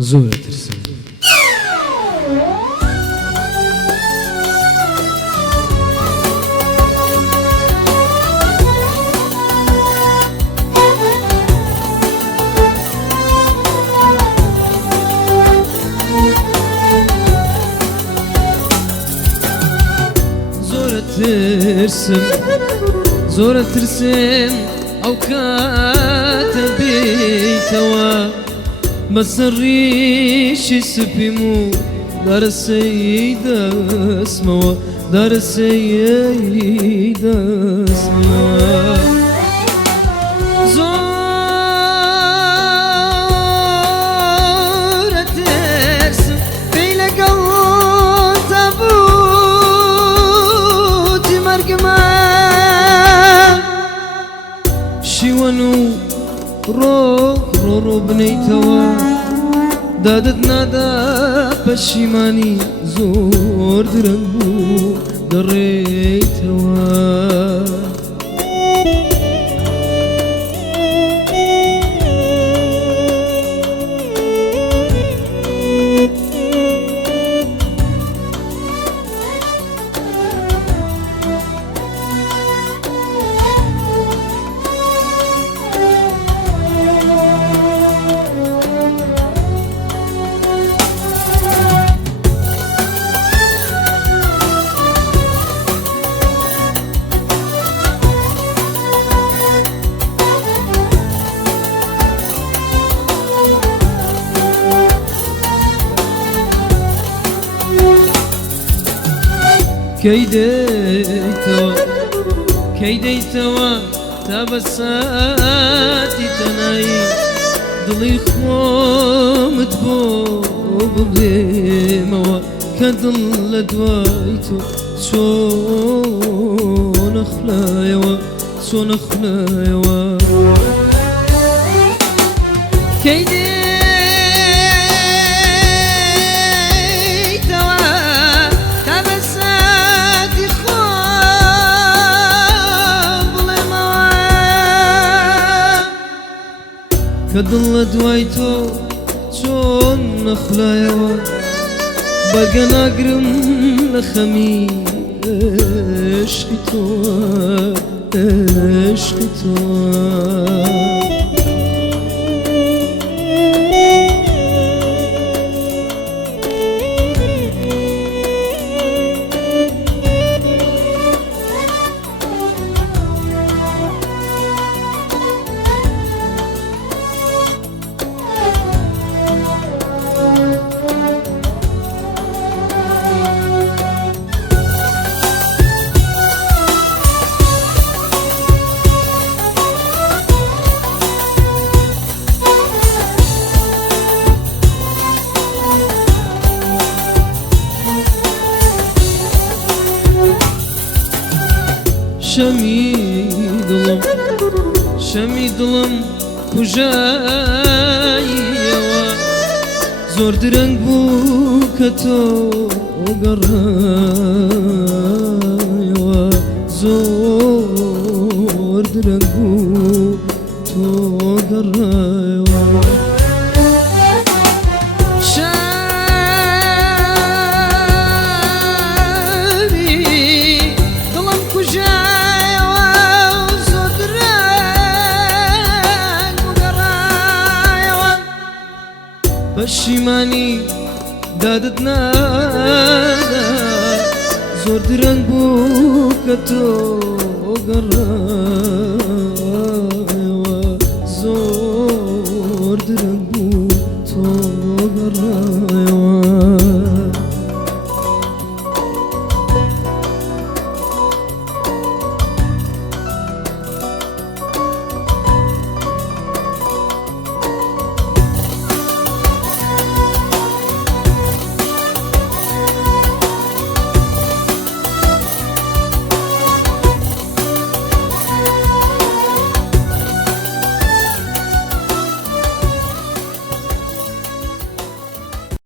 زۆر ترسم. زۆر ترسم ئەو کاتە بێیتەوە بەسەر ڕیشی سپیم و دەرەسەی دەستمەوە دەرەسەی دەستمەوە زۆرە ترسم پێی لەگەڵ تەبووتی مەرگمان شیوەن و ڕۆ بنەیتەوە دادت نادا پەشیمانی زۆر درەنگ بوو دەڕێیتەوە کەی دەیتەوە تا بە ساتی تەنایی دڵی خۆمت بۆ ببێمەوە کە دڵ لە دوای تۆ چۆن نەخلایەوە کەی کە دڵ لە دوای تۆ چۆن نەخلایەوە بەرگە ناگرم لە خەمی عشقی تۆ شەمی دڵم کوژاییەوە زۆر درەنگ بوو کە تۆ گەڕایەوە زۆر درەنگ بوو تۆ گەڕایەوە پەشیمانی دادت نادا زۆر درەنگ بوو کە تۆ گەڕایەوە